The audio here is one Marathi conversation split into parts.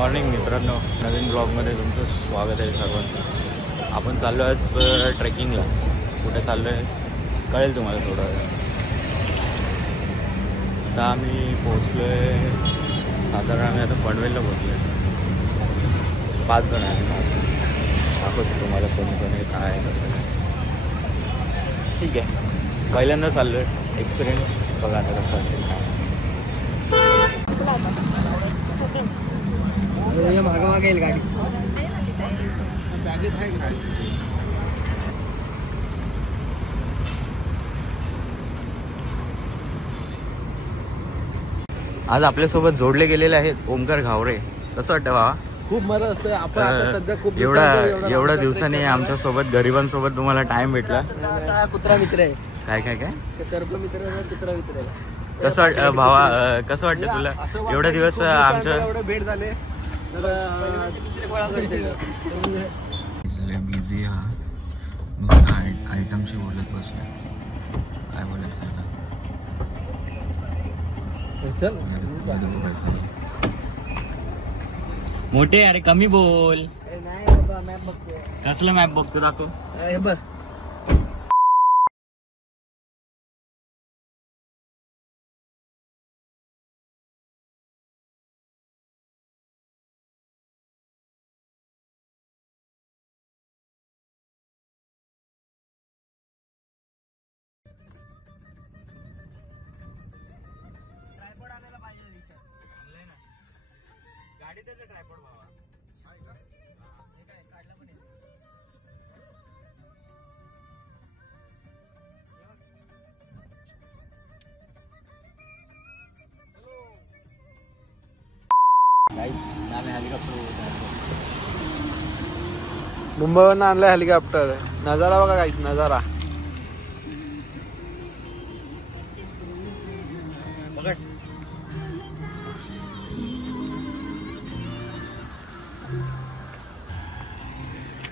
मॉर्निंग मित्रांनो, नवीन ब्लॉगमध्ये तुमचं स्वागत आहे सर्वांचं. आपण चाललो आज ट्रेकिंगला. कुठे चाललो आहे कळेल तुम्हाला थोडं वेळ. आता आम्ही पोहोचलो आहे, साधारण आम्ही आता पनवेलला पोहोचलो आहे. 5 जण आहे. दाखवतो तुम्हाला कोणी कोणी काय आहे कसं आहे. ठीक आहे, पहिल्यांदा चाललो आहे. एक्सपिरियन्स बघा आता कसं असेल काय. मागे मागे येईल गाडी. आज आपल्यासोबत जोडले गेलेले आहेत ओमकार घावरे. कसं वाटतं बाबा? खूप मजा असते. आपण आता सध्या खूप एवढ्या दिवसांनी आमच्या सोबत गरिबांसोबत तुम्हाला टाइम भेटला. कुत्रा मित्र आहे. काय काय काय सर्प मित्र आहे, कुत्रा मित्र आहे. कसं वाटतं भावा, कसं वाटतं तुला एवढे दिवस आमच्या भेट झाले बिझी हा आयटमशी बोलत बसलो. काय बोलायचं चल मोठे अरे कमी बोल. नाही बाबा, मॅप बघतोय. कसलं मॅप बघतो दाखव. हे बघ. मुंबईवरून आणलाय हेलिकॉप्टर. नजारा बघा काहीच नजारा.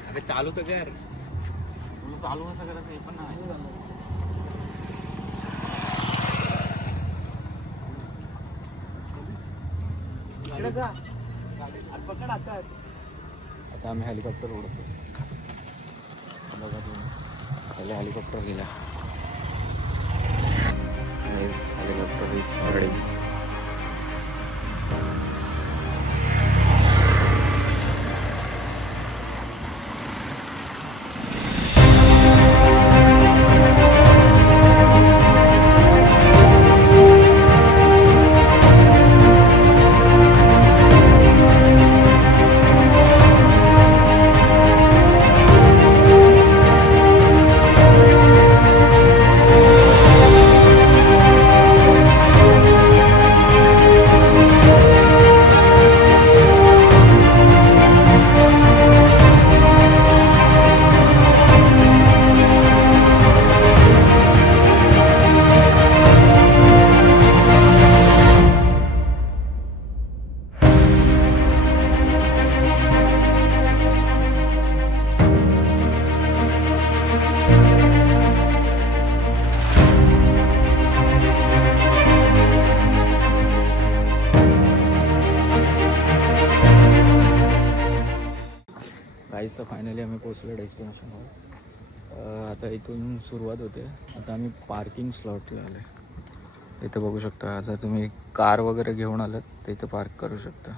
अरे चालू तर कर. चालू कसं करायचं हे पण नाही. आता आम्ही हेलिकॉप्टर उडतो. बघा तुम्ही, पहिले हेलिकॉप्टर गेला. Helicopter ready. गाईजचं फायनली आम्ही पोचलो डेस्टिनेशनवर. आता इथून सुरुवात होते. आता आम्ही पार्किंग स्लॉटला आलो. इथं बघू शकता, जर तुम्ही कार वगैरे घेऊन आलात तर इथं पार्क करू शकता.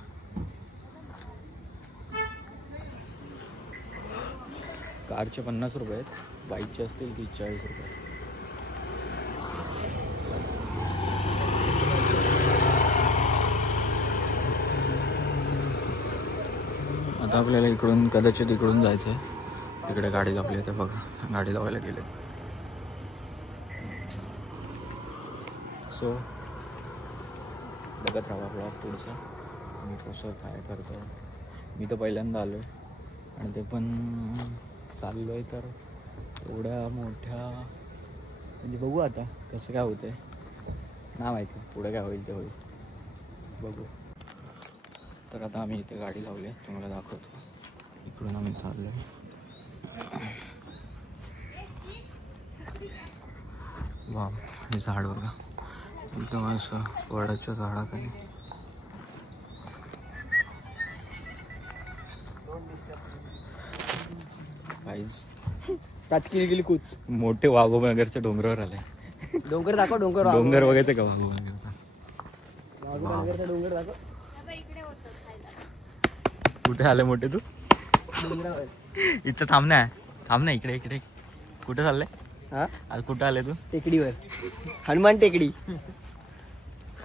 कारचे 50 रुपये आहेत, बाईकचे असतील की 40 रुपये. आता आपल्याला इकडून कदाचित इकडून जायचं आहे. तिकडे गाडी लावली आहे, ते बघा गाडी लावायला गेले. सो बघत राहा ब्लॉग पुढचा. मी कसं काय करतो. मी तर पहिल्यांदा आलो आहे आणि ते पण चाललो आहे तर एवढ्या मोठ्या, म्हणजे बघू आता कसं काय होतं आहे. नाही माहिती पुढे काय होईल ते होईल, बघू. तर आता आम्ही इथे गाडी लावली आहे, तुम्हाला दाखवतो. इकडून आम्ही चाललो आहे. वा, हे झाड बघा, एकदम असं वडाच्या झाडाखाली. गाईज काचकी गेली कूच. मोठे वाघोबानगरच्या डोंगरावर आले. डोंगर दाखव. डोंगर डोंगर बघायचं का वाघोबानगरचा? वाघोबानगरचा डोंगर दाखव. कुठे आले मोठे तू? डोंगरावर. इथं थांब ना इकडे इकडे. कुठे चाललंय? हा आज कुठे आले तू? टेकडीवर. हनुमान टेकडी.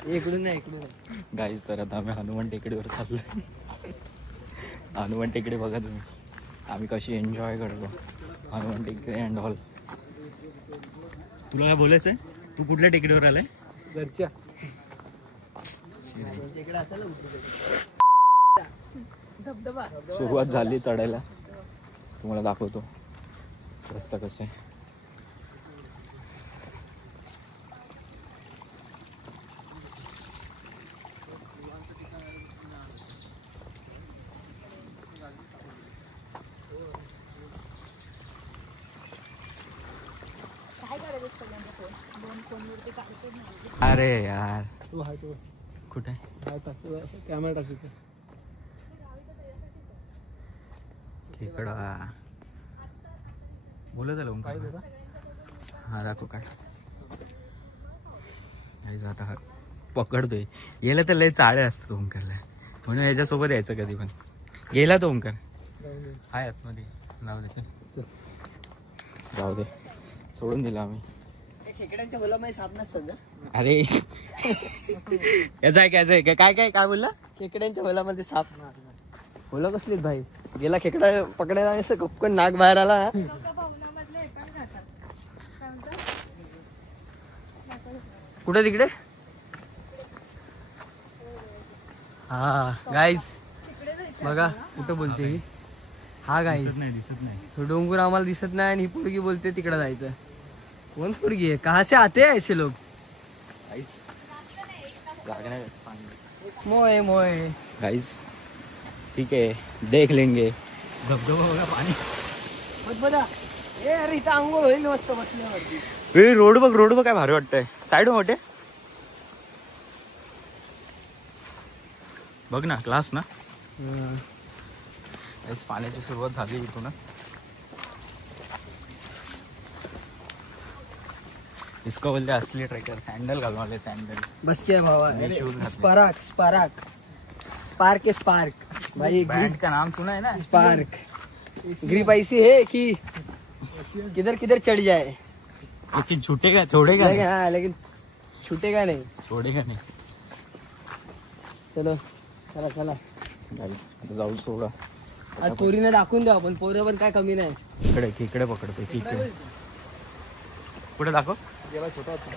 इकडून नाही इकडून. गाईज तर आता आम्ही हनुमान टेकडीवर चाललोय. हनुमान टेकडी बघा तुम्ही, आम्ही कशी एन्जॉय करतो हनुमान टेकडी अँड ऑल. तुला काय बोलायचंय? तू कुठल्या टेकडीवर आलाय? घरच्या. धबधबा. सुरुवात झाली चढायला, तुम्हाला दाखवतो रस्ता कसं आहे. अरे यार तू हाय तो कुठे? कॅमेरा टाकतो. खेकडा बोलत आलो काय हा दाखव काय आता हा पकडतोय. गेला तर लय चाळे असतात ओंकारला, म्हणून याच्यासोबत यायचं कधी पण. गेला तो ओंकार हाय आतमध्ये. जाऊ दे सोडून दिला आम्ही. खेकड्यांच्या होलामध्ये साप नसतात ना. अरे याचा काय काय काय काय बोलला? खेकड्यांच्या होलामध्ये साप. होलं कसलीच भाई. गेला खेकडा पकडायला असं कपकन नाक बाहेर आला. कुठे तिकडे? हा गाईज बघा कुठं बोलते ही. हा गाईज दिसत नाही. तो डोंगर आम्हाला दिसत नाही आणि ही पोरगी बोलते तिकडे जायचं. कौन पोरगी है? कहाँ से आते हैं ऐसे लोग? मोए मोए गाइस ठीक है देख लेंगे. धबधबा बघा पाणी. मत बघा. ए अरे इथं आंघोळ होईल मस्त बसल्यावरती. रोड बघ काय भारी वाटतंय. साईड मोठे बघ ना, क्लास ना. पाण्याची सुरुवात झाली इथूनच. इसको बोलते असली ट्रेकर. सँडल घालून आले. सँडल बस क्या भावा. मैं shoes घातले. स्पार्क स्पार्क स्पार्क भाई. ब्रांड का नाम सुना है ना? स्पार्क. ग्रिप ऐसी है कि किधर किधर चढ़ जाए. लेकिन छूटेगा छोड़ेगा लेकिन हाँ लेकिन छूटेगा नहीं. छोड़ेगा नहीं. चलो चला चला. गाइस आता जाऊ सोडा. आज पोरीने दाखवून द्या आपण. पोरं पण काय कमी नाही. इकडे पकडतोय. ठीक आहे पुढे दाखव. छोटा होता.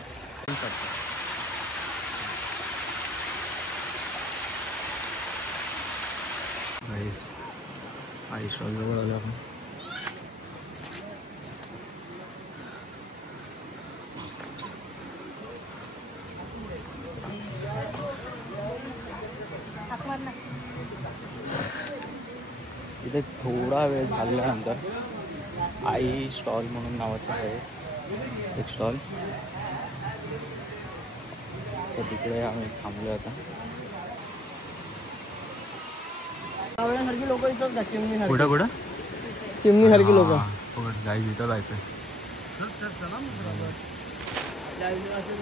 जवळ आलो आपण. इथे थोडा वेळ चालल्यानंतर आई स्टॉल म्हणून नावाचं आहे एक स्टॉल, तर तिकडे आम्ही थांबलो आता. सारखी लोक येतात का? चिमणी कुठं चिमणी सारखी लोक. गाई इथं जायचं.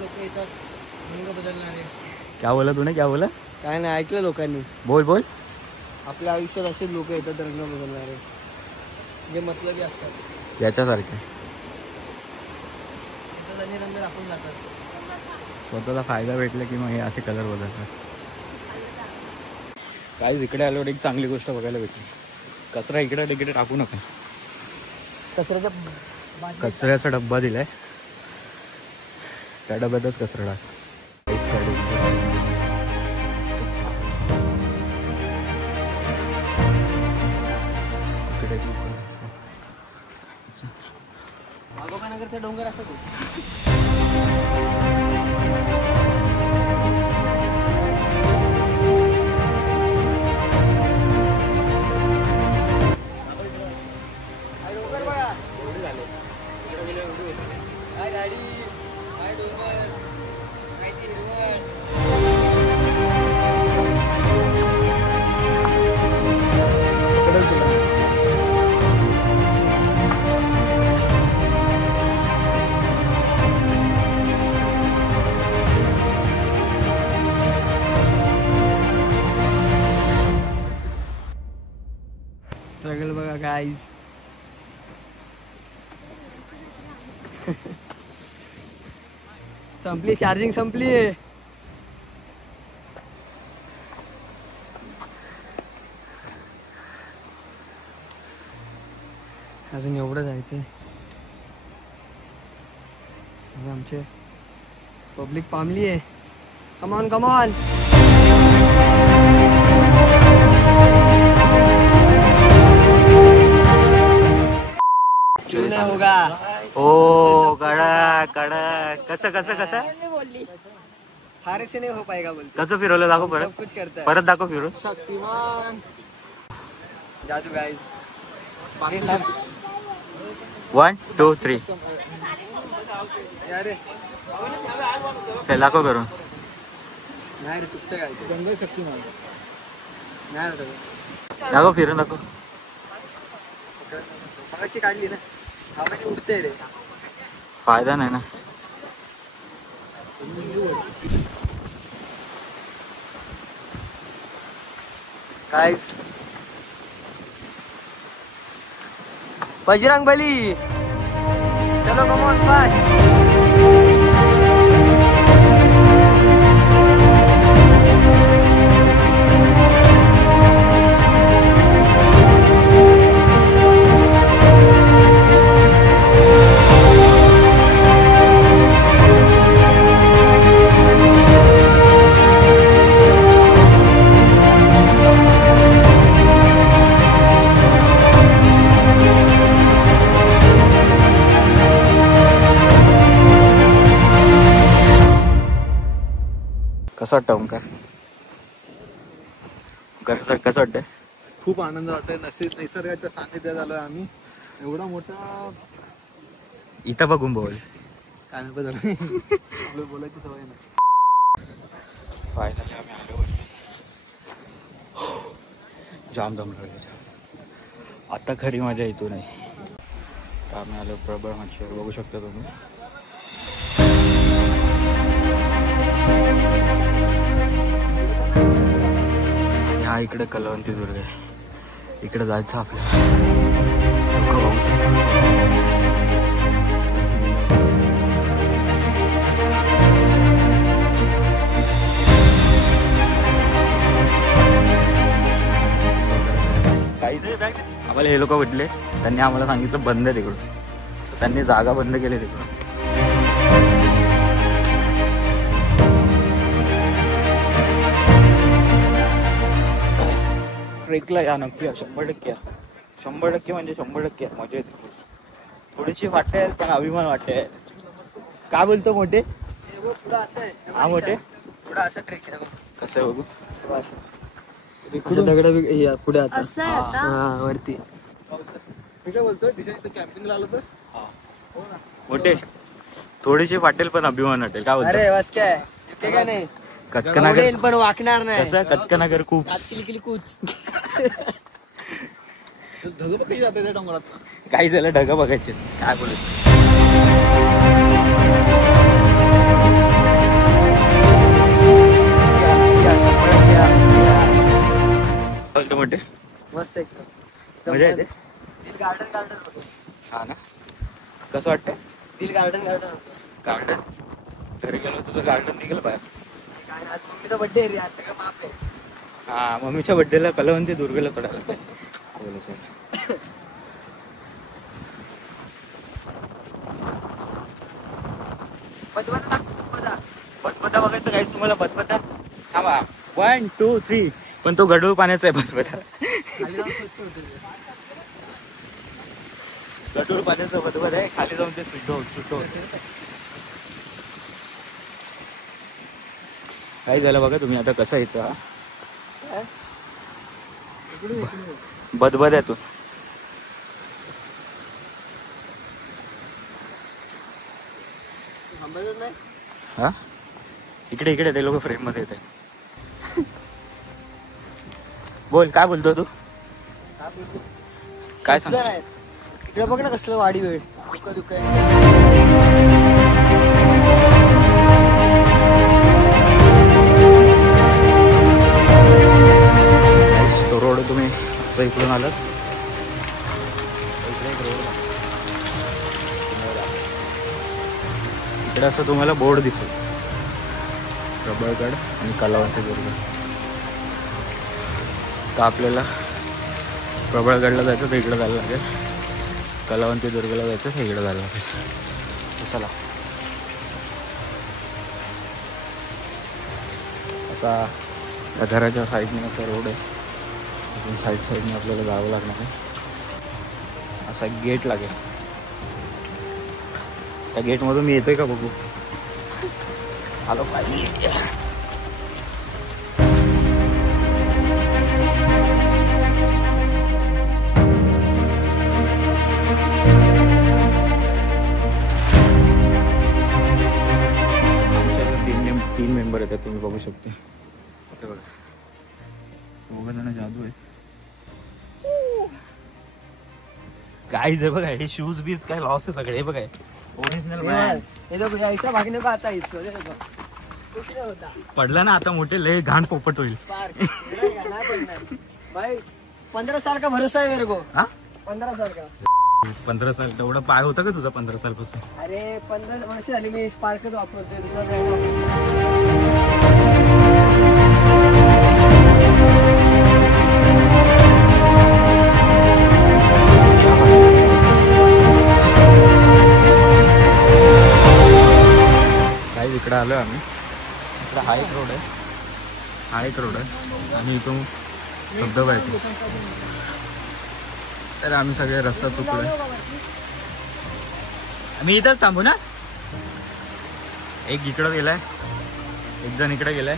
लोक येतात रंग बदलणारे. क्या बोला तूने? क्या बोला? काय नाही ऐकलं लोकांनी. बोल. आपल्या आयुष्यात असे लोक येतात रंग बदलणारे, जे मतलबी असतात. याच्यासारखे रंग दाखवून जातात. स्वतःला फायदा भेटला की मग हे असे कलर बदलतात. काय इकडे आल्यावर एक चांगली गोष्ट बघायला भेटली. कचरा इकडे तिकडे टाकू नका. कचऱ्याचा डब्बा दिलाय, त्या डब्यातच कचरा टाक. वाघोबानगरचा डोंगर असतो. काय गाडी, काय डोंगर, काय ते हिरवळ. स्ट्रगल बघा गाईज. संपली चार्जिंग संपली. अजून एवढं जायचंय. आमचे पब्लिक पामली आहे. Come on come on. क्यों नहीं होगा. ओ कडक कडक. कसं कसं कसं हारे से नहीं हो पाएगा बोलते. कसं फिरवलं दाखव सब परत. कुछ करता है. परत दाखव फिरून. शक्तिमान. जादू गाइस. 1 2 3. यार चल दाखव करून. नाही रे चुकतं काय ते. जंगल शक्तिमान. नाही होत. दाखव फिरून दाखव. मगाची काढली ना. हा म्हणजे उडते रे. फायदा नाही ना. गाइस बजरंग बली. चलो कमॉन फास्ट. कसं वाटतं ओंकार. कसं वाटतंय. खूप आनंद वाटतोय. निसर्गाच्या सानिध्यात आलोय आम्ही. एवढा मोठा इथं बघून बोल. काय नाही झालं. आपल्याला बोलायची सवय नाही. फायनली आम्ही आलो वरती. जाम दम लागले जाम. आता खरी मजा येतो नाही. तर आम्ही आलो प्रबळ मच्छीवर. बघू शकता तुम्ही. हा इकडे कलवंती दुर्ग आहे. इकडे जायचं आपल्याला. लोकं बघू शकता. आम्हाला हे लोक भेटले. त्यांनी आम्हाला सांगितलं बंद आहे तिकडून. त्यांनी जागा बंद केली तिकडून. ट्रेकला या नक्की. 100% 100% म्हणजे 100% मजा येते. थोडीशी वाटेल पण अभिमान वाटेल. काय बोलतो मोठे. पुढं असं आहे. हा मोठे. पुढं असं ट्रेक आहे. कसं आहे बघू. असं दगड पुढे आता. असं आहे आता. हा वरती. मी काय बोलतोय दिशा इथं कॅम्पिंगला आलो तर मोठे थोडीशी वाटेल पण अभिमान वाटेल. काय बोलतो. अरे बस काय चुके का नाही. कचकनागर उडेल पण वाकणार नाही. कसं कचकनागर खूप किली कूच. धगपती कधी जाते त्या डोंगरात. काही झालं ढगा बघायचे. काय बोलत. बोलतो मोठे. मस्त एकदम. मजा येते. दिल गार्डन गार्डन होतं. हा ना. कसं वाटतंय. दिल गार्डन गार्डन होतं. गार्डन. घरी गेलो तुझं गार्डन निघेल बाहेर. काय आज मम्मीचा बर्थडे आहे रे. आज सगळं माफ आहे. हा मम्मीच्या बड्डेला कलवंती दुर्गेला थोडा बोलू सर. बदबदा बघायचं काय तुम्हाला. बदबदा थांबा. 1 2 3. पण तो गढूळ पाण्याचा आहे बदबदा. खाली जाऊन स्वच्छ होतं. गढूळ पाण्याचं बदबद आहे. खाली जाऊन ते शुद्ध होतं. काय झालं बघा तुम्ही आता. कसं येतं बदबद्यातून. थांबायचं नाही. हा इकडे इकडे ते लोक फ्रेम मध्ये येत. बोल काय बोलतो तू. काय सांग. इकडे बघ ना कसलं वाडी वेळ. दुःख तो रोड तुम्ही इकडून आलात इकडे असं तुम्हाला बोर्ड दिसेल, प्रबळगड आणि कलावंती दुर्ग. तर आपल्याला प्रबळगडला जायचं तर इकडं जायला लागेल, कलावंती दुर्गला जायचं तर इकडं जायला लागेल. चला आता या घराच्या साईडने असं रोड आहे, तिथून साईडने आपल्याला जावं लागणार आहे. असा गेट लागेल, त्या गेटमधून मी येतोय का बघू. आलो पाहिजे. तीन मेंबर येतात, तुम्ही बघू शकता. हे बघा, दोघं जण जादू आहे. काय आहे बघा, हे शूज बीज काय लॉस आहे सगळे. हे बघा ओरिजिनल ऐसा भागने को आता है इसको, देखो कुछ नहीं होता. पडला ना आता मोठे लय घाण पोपट होईल. भाई 15 साल का भरोसा है मेरे को. हा 15 साल का. 15 साल तेवढा पाय होता का तुझा 15 साल पासून? अरे 15 वर्ष झाली मी स्पार्कच वापरतोय, दुसरा ब्रँड वापरतोय. काय इकडे आलो आम्ही. इकडे हा एक रोड आहे, हा एक रोड आहे आणि इथून धबधबा आहे. तर आम्ही सगळे रस्ता चुकलोय. मी इथंच थांबू ना. एक इकडं गेलाय, एक जण इकडे गेलाय.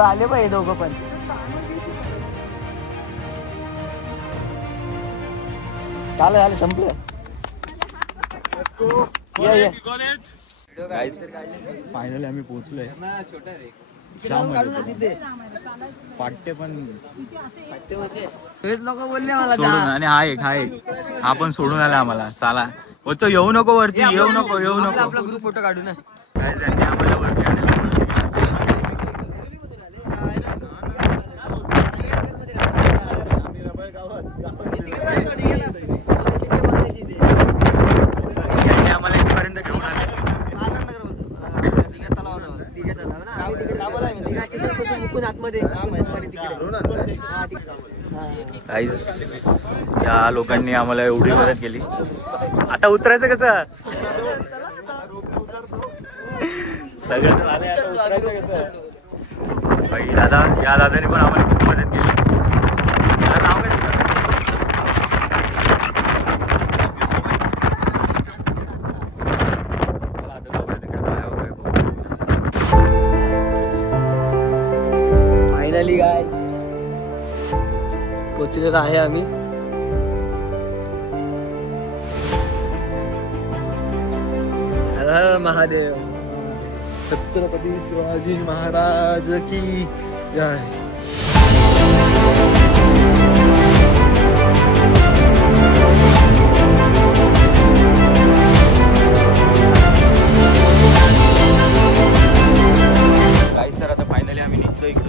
आले पाहिजे दोघं पण. झालं संपलं. फायनली आम्ही पोहोचलोय. फाटते पण लोक बोलले मला सोडून. आणि हा एक आपण सोडून आला आम्हाला. साला होतो येऊ नको वरती, येऊ नको. आपला ग्रुप फोटो काढू ना. काय त्यांनी आम्हाला वरती आणलं. आम्हाला इथपर्यंत घेऊन आले. काहीच या लोकांनी आम्हाला एवढी मदत केली. आता उतरायचं कसं? सगळं भाई दादा, या दादाने पण आम्हाला खूप मदत केली. नाव काय तुझं? फायनली गाइस पोचलेलो आहे आम्ही. हर हर महादेव. छत्रपती शिवाजी महाराज की जय. काय सर, आता फायनली आम्ही निघतो इकडे.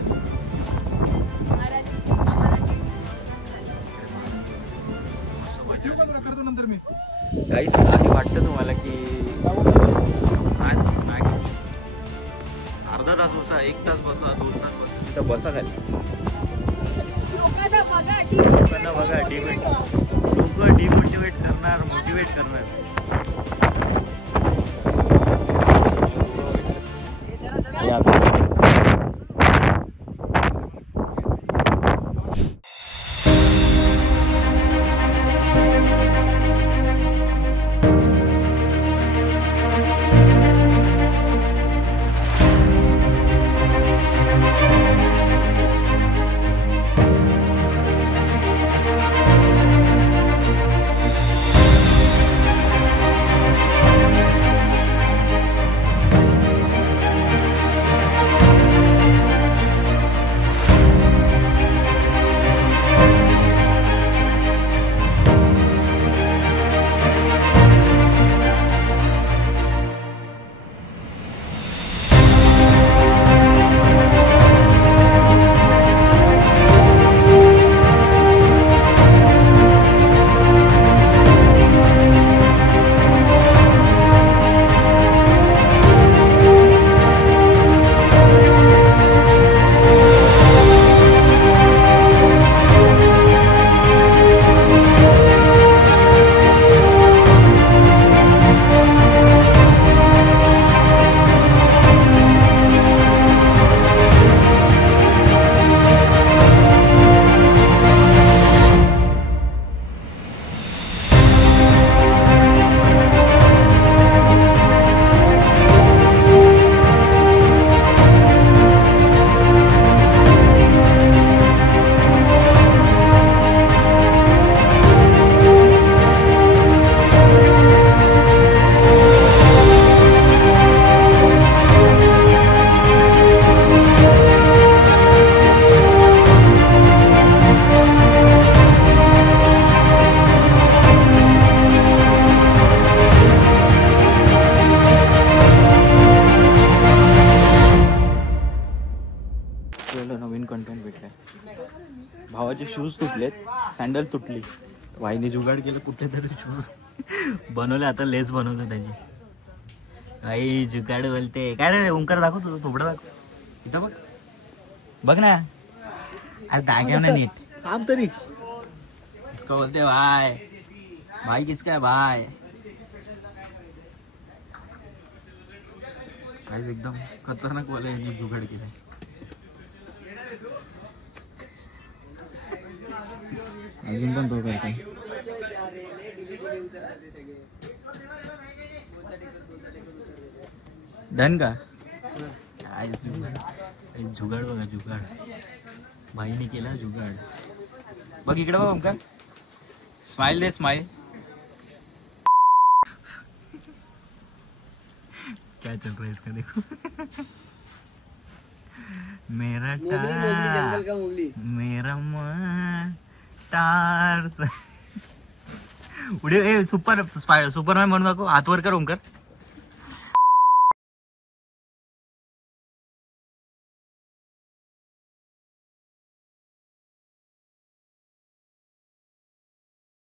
काही आधी वाटतं तुम्हाला की अर्धा तास बसा, 1 तास बसा, 2 तास बसा, तिथं बसा खाली. लोकांना बघा, लोक डिमोटिवेट करणार, मोटिवेट करणार. भावाचे शूज तुटलेत, सँडल तुटली. वाईने जुगाड केलं कुठेतरी शूज बनवले. आता लेस बनवतो त्याची. आई जुगाड बोलते. काय रे ओंकार दाखव तुझं थोबडं दाखव. इथं बघ बघ ना. अरे दाग्या ना नीट. थांब तरी. इसको बोलते भाई. भाई किसका है भाई. आज एकदम खतरनाक वाला यांनी जुगाड केलाय. अजून पण तो करतो. डन का जुगाड बघा जुगाड. भाईने केला जुगाड. बघ इकडे बघ ओंकार. स्माइल दे स्माइल. क्या चल रहा है इसका देखो. मेरा जंगल का मोगली. मेरा मन टार्स. उडे सुपरमॅन म्हणून दाखव. हात वर कर ओंकार.